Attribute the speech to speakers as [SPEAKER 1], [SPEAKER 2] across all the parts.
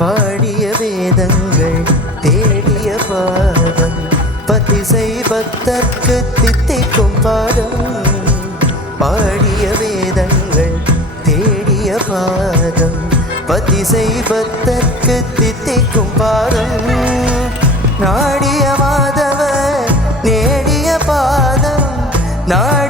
[SPEAKER 1] பாடிய வேதங்கள் தேடிய பாதம் பதிசை பக்தர்க்கு தித்திக்கும் பாடம் பாடிய வேதங்கள் தேடிய பாதம் பதிசை பக்தர்க்கு தித்திக்கும் பாடம் நாடிய மாதவ நேடிய பாதம் நாடி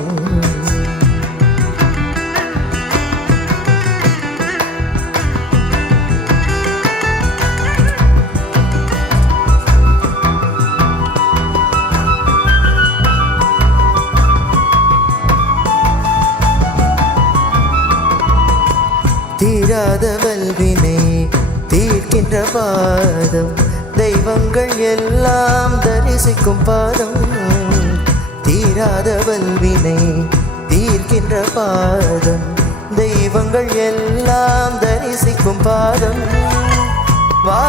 [SPEAKER 1] தீராத வல்வினை தீர்க்கின்ற பாதம் தெய்வங்கள் எல்லாம் தரிசிக்கும் பாதம். தீராத வல்வினை தீர்க்கின்ற பாதம் தெய்வங்கள் எல்லாம் தரிசிக்கும் பாதம். வா